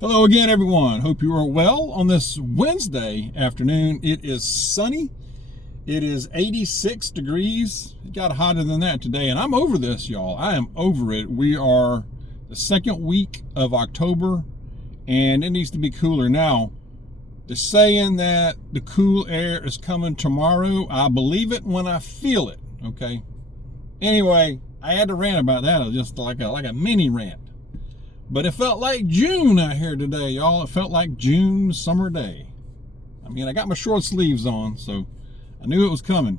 Hello again, everyone. Hope you are well on this Wednesday afternoon. It is sunny. It is 86 degrees. It got hotter than that today, and I'm over this, y'all. I am over it. We are the second week of October, and it needs to be cooler. Now, they're saying that the cool air is coming tomorrow. I believe it when I feel it, okay? Anyway, I had to rant about that. It was just like a mini rant. But it felt like June out here today, y'all. It felt like June summer day. I mean, I got my short sleeves on, so I knew it was coming.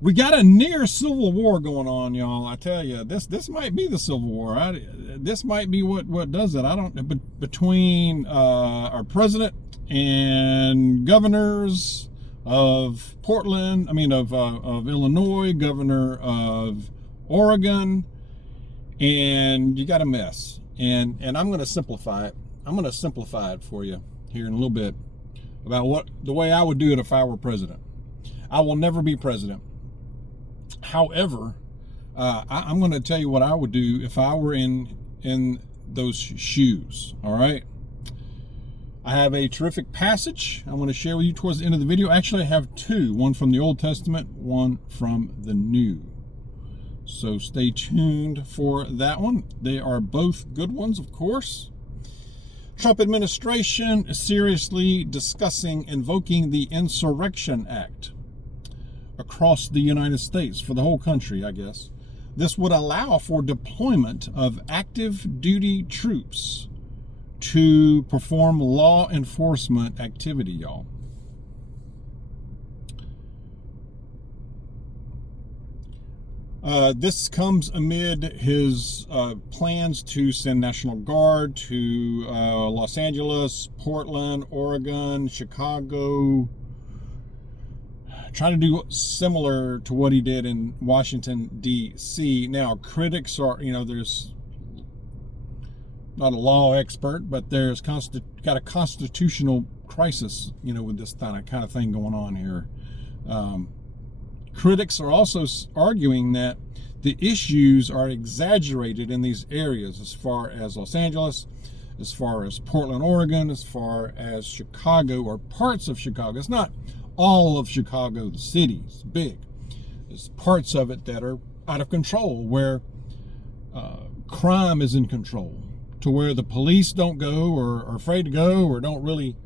We got a near civil war going on, y'all. I tell you, this might be the civil war. This might be what does it. I don't. Between our president and governors of Portland, of Illinois, governor of Oregon. And you got a mess, and I'm going to simplify it. I'm going to simplify it for you here in a little bit about the way I would do it if I were president. I will never be president. However, I'm going to tell you what I would do if I were in those shoes. All right. I have a terrific passage I want to share with you towards the end of the video. Actually, I have two: one from the Old Testament, one from the New. So stay tuned for that one. They are both good ones, of course. Trump administration is seriously discussing invoking the Insurrection Act across the United States, for the whole country, I guess. This would allow for deployment of active duty troops to perform law enforcement activity, y'all. This comes amid his plans to send National Guard to Los Angeles, Portland, Oregon, Chicago, trying to do similar to what he did in Washington, D.C. Now, critics are, there's not a law expert, but there's got a constitutional crisis, with this kind of thing going on here. Critics are also arguing that the issues are exaggerated in these areas, as far as Los Angeles, as far as Portland, Oregon, as far as Chicago, or parts of Chicago. It's not all of Chicago, the city. It's big. There's parts of it that are out of control, where crime is in control, to where the police don't go, or are afraid to go, or don't really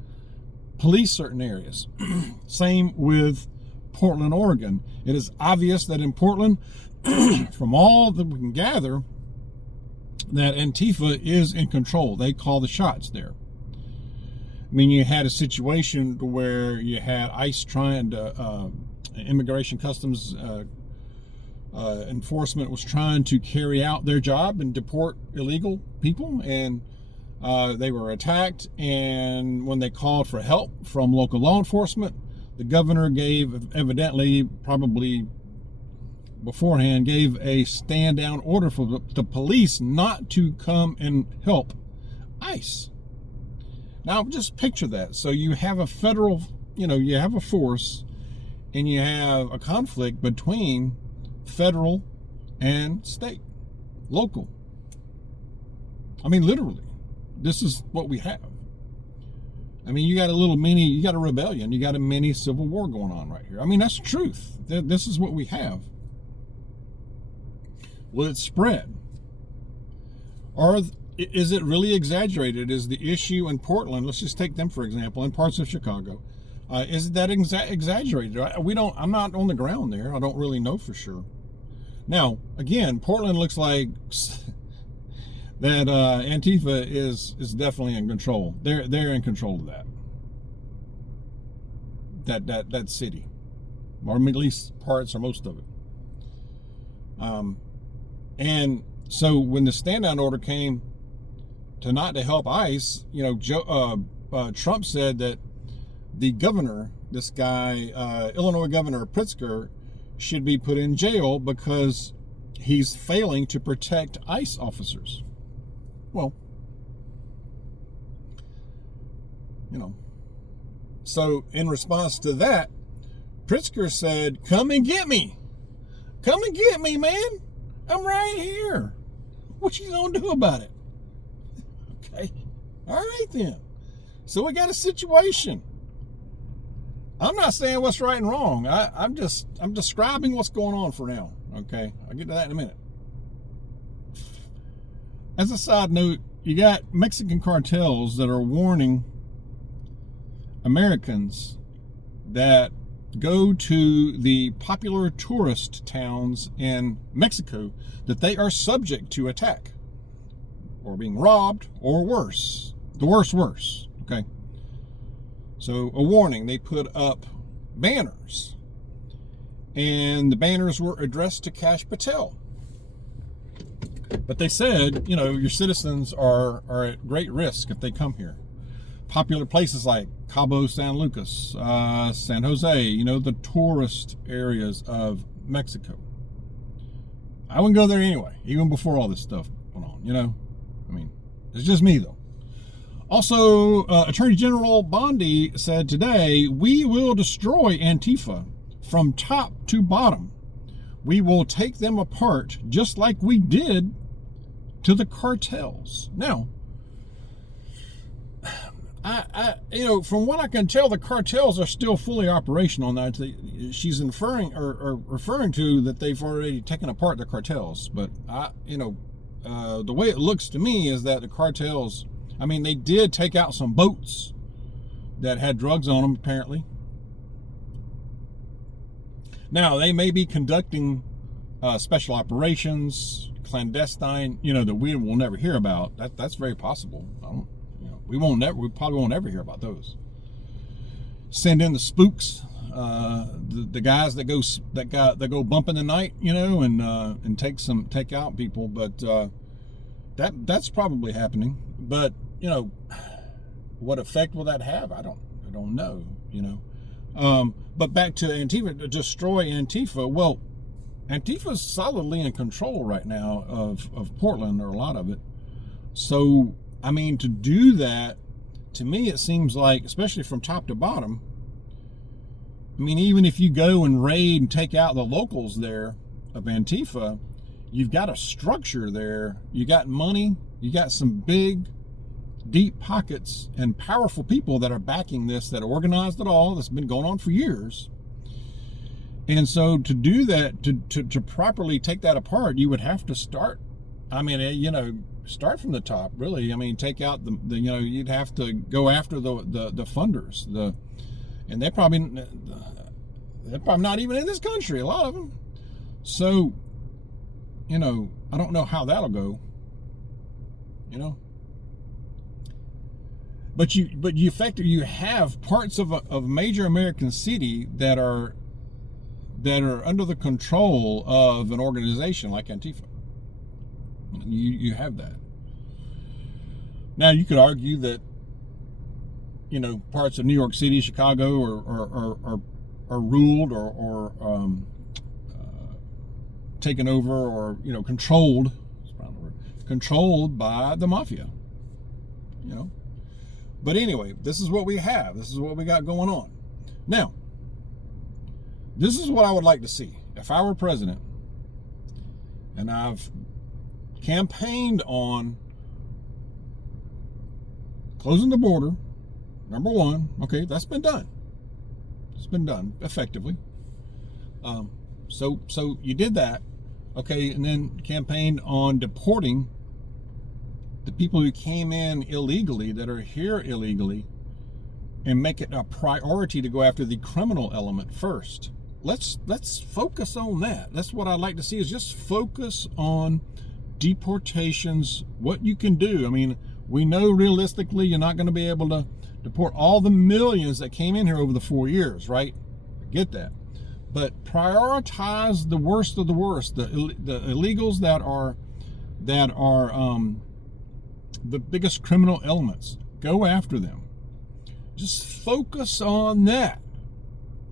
police certain areas. Same with Portland, Oregon. It is obvious that in Portland, from all that we can gather, that Antifa is in control. They call the shots there. I mean, you had a situation where you had ICE trying to, Immigration Customs Enforcement was trying to carry out their job and deport illegal people, and they were attacked. And when they called for help from local law enforcement, the governor evidently, probably beforehand, gave a stand-down order for the police not to come and help ICE. Now, just picture that. So you have a federal, you have a force, and you have a conflict between federal and state, local. I mean, literally, this is what we have. I mean, you got a rebellion, you got a mini civil war going on right here. I mean, that's the truth. This is what we have. Will it spread? Or is it really exaggerated? Is the issue in Portland, let's just take them for example, in parts of Chicago, is that exaggerated? I'm not on the ground there. I don't really know for sure. Now, again, Portland looks like that Antifa is definitely in control. They're in control of that city, or at least parts or most of it. And so when the stand-down order came to help ICE, Trump said that the governor, this guy, Illinois Governor Pritzker, should be put in jail because he's failing to protect ICE officers. Well, so in response to that, Pritzker said, "Come and get me. Come and get me, man. I'm right here. What you gonna do about it?" Okay. All right then. So we got a situation. I'm not saying what's right and wrong. I'm describing what's going on for now. Okay, I'll get to that in a minute. As a side note, you got Mexican cartels that are warning Americans that go to the popular tourist towns in Mexico that they are subject to attack or being robbed or worse. The worse. Okay. So a warning, they put up banners, and the banners were addressed to Kash Patel. But they said, you know, your citizens are at great risk if they come here. Popular places like Cabo San Lucas, San Jose, you know, the tourist areas of Mexico. I wouldn't go there anyway, even before all this stuff went on, you know. I mean, it's just me though. Also, Attorney General Bondi said today, we will destroy Antifa from top to bottom. We will take them apart just like we did to the cartels. Now, I you know, from what I can tell, the cartels are still fully operational now. She's referring to that they've already taken apart the cartels. But the way it looks to me is that the cartels, I mean, they did take out some boats that had drugs on them, apparently. Now, they may be conducting special operations, clandestine, you know, that we will never hear about. That's very possible. We probably won't ever hear about those. Send in the spooks, the guys that go bump in the night, you know, and take out people. But that's probably happening. But you know, what effect will that have? I don't know. You know. But back to Antifa, to destroy Antifa. Well, Antifa's solidly in control right now of Portland, or a lot of it. So, I mean, to do that, to me, it seems like, especially from top to bottom, I mean, even if you go and raid and take out the locals there of Antifa, you've got a structure there. You got money. You got some big, deep pockets and powerful people that are backing this, that organized it all. That's been going on for years. And so to do that, to properly take that apart, you would have to start, I mean, you know, start from the top, really. I mean, take out the you know, you'd have to go after the funders, and they're probably not even in this country, a lot of them. So, you know, I don't know how that'll go, you know. But you have parts of a major American city that are under the control of an organization like Antifa. You have that. Now, you could argue that, you know, parts of New York City, Chicago are ruled or taken over, or, you know, controlled by the mafia, you know. But anyway, this is what we have. This is what we got going on. Now, this is what I would like to see. If I were president, and I've campaigned on closing the border, number one, okay, that's been done. It's been done effectively. So you did that, okay, and then campaigned on deporting the people who came in illegally, that are here illegally, and make it a priority to go after the criminal element first. Let's focus on that. That's what I'd like to see, is just focus on deportations, what you can do. I mean, we know realistically you're not going to be able to deport all the millions that came in here over the 4 years, right? I get that. But prioritize the worst of the worst, the illegals that are the biggest criminal elements. Go after them. Just focus on that.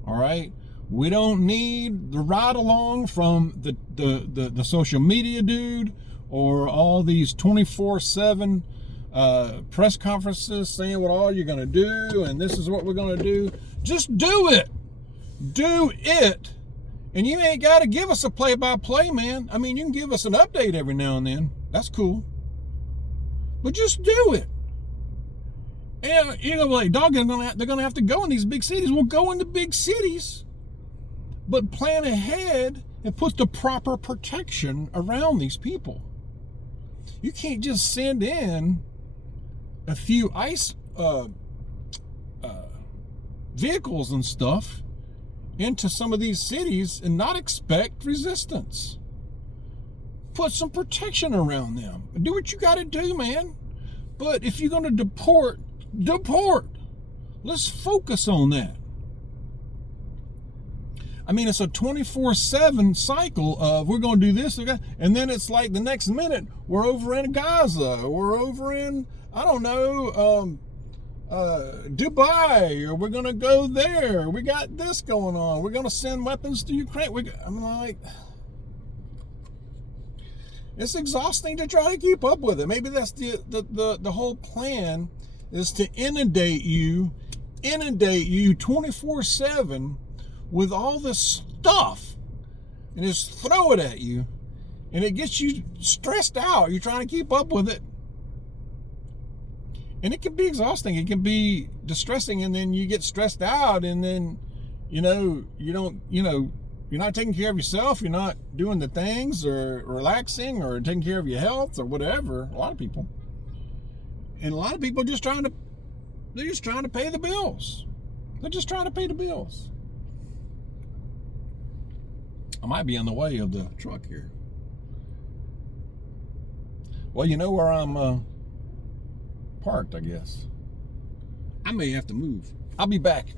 All right? We don't need the ride along from the social media dude, or all these 24/7 press conferences saying what all you're going to do, and this is what we're going to do. Just do it. Do it. And you ain't got to give us a play-by-play, man. I mean, you can give us an update every now and then. That's cool. But just do it. And you're gonna be like, dog, they're gonna have to go in these big cities. Well, go into big cities, but plan ahead and put the proper protection around these people. You can't just send in a few ICE vehicles and stuff into some of these cities and not expect resistance. Put some protection around them. Do what you got to do, man. But if you're going to deport. Let's focus on that. I mean, it's a 24/7 cycle of we're going to do this, and then it's like the next minute we're over in Gaza, we're over in, I don't know, Dubai, or we're going to go there. We got this going on. We're going to send weapons to Ukraine. I'm like, it's exhausting to try to keep up with it. Maybe that's the whole plan, is to inundate you 24/7 with all this stuff and just throw it at you, and it gets you stressed out. You're trying to keep up with it, and it can be exhausting. It can be distressing, and then you get stressed out, and then you're not taking care of yourself. You're not doing the things, or relaxing, or taking care of your health, or whatever. A lot of people are just trying to pay the bills. They're just trying to pay the bills. I might be in the way of the truck here. Well, you know where I'm parked, I guess. I may have to move. I'll be back.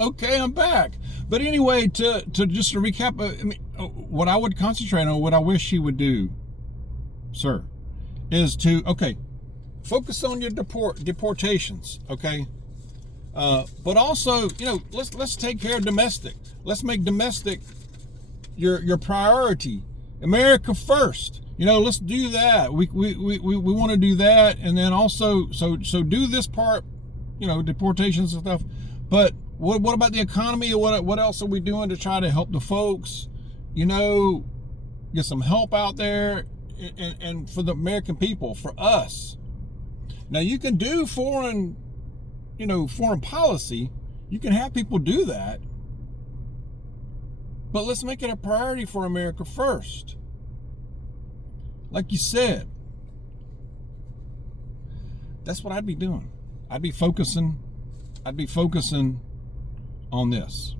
Okay, I'm back. But anyway, to recap, what I would concentrate on, what I wish he would do, sir, is to, focus on your deportations, okay? But also, let's take care of domestic. Let's make domestic your priority. America first. Let's do that. We want to do that, and then also so do this part, deportations and stuff. But what about the economy? What else are we doing to try to help the folks? Get some help out there, and for the American people, for us. Now you can do foreign policy. You can have people do that. But let's make it a priority for America first. Like you said, that's what I'd be doing. I'd be focusing on this.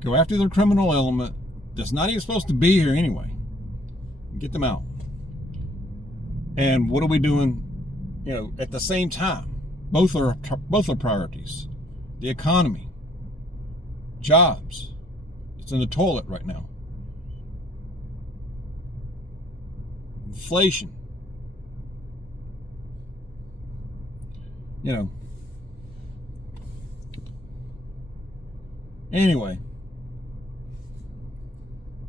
Go after the criminal element that's not even supposed to be here anyway. Get them out. And what are we doing, at the same time? Both are priorities. The economy, jobs. It's in the toilet right now. Inflation. Anyway,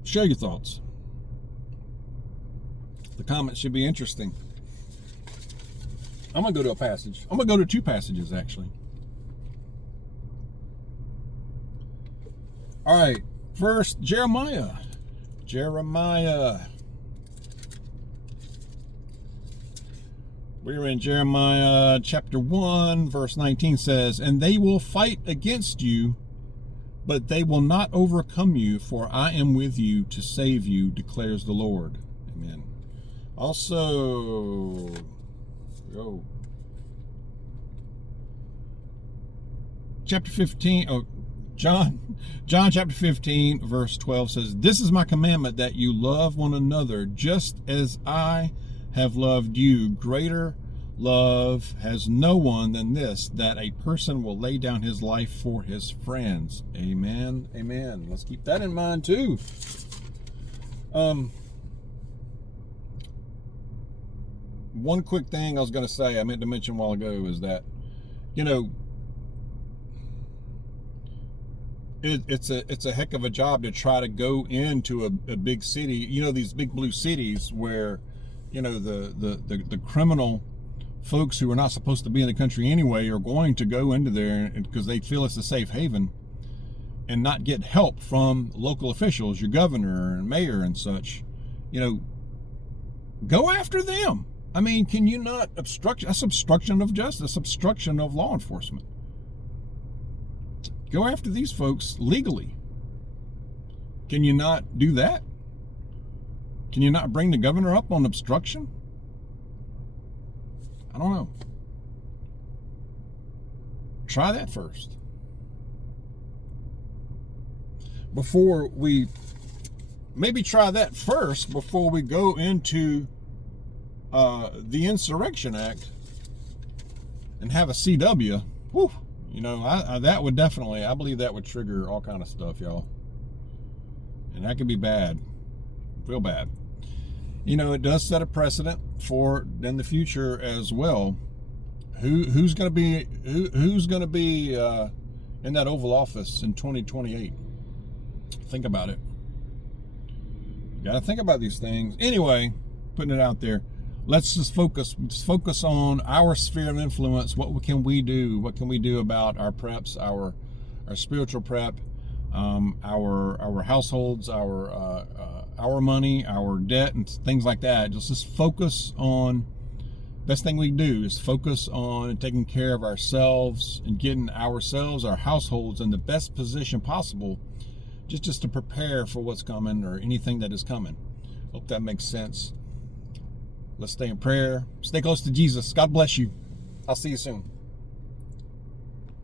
share your thoughts. The comments should be interesting. I'm going to go to a passage. I'm going to go to two passages, actually. All right. First, Jeremiah. We're in Jeremiah chapter 1, verse 19 says, "And they will fight against you, but they will not overcome you, for I am with you to save you, declares the Lord." Amen. Also, chapter 15, John chapter 15, verse 12 says, "This is my commandment, that you love one another just as I have loved you. Greater love has no one than this, that a person will lay down his life for his friends." Amen. Amen. Let's keep that in mind too. One quick thing I was going to say, I meant to mention a while ago, is that, it's a heck of a job to try to go into a big city, these big blue cities where, the criminal folks who are not supposed to be in the country anyway are going to go into there because they feel it's a safe haven, and not get help from local officials, your governor and mayor and such. Go after them. I mean, can you not obstruct? That's obstruction of justice, obstruction of law enforcement. Go after these folks legally. Can you not do that? Can you not bring the governor up on obstruction? I don't know. Try that first. Maybe try that first before we go into the Insurrection Act and have a CW. Whew, you know, that would definitely, I believe that would trigger all kind of stuff, y'all. And that could be bad, real bad. You know, it does set a precedent for in the future as well. Who's going to be in that Oval Office in 2028? Think about it. You got to think about these things. Anyway, putting it out there. Let's just focus on our sphere of influence. What can we do? What can we do about our preps, our spiritual prep, our households, our money, our debt, and things like that. Just focus on. Best thing we can do is focus on taking care of ourselves and getting ourselves, our households, in the best position possible, just to prepare for what's coming or anything that is coming. Hope that makes sense. Let's stay in prayer. Stay close to Jesus. God bless you. I'll see you soon.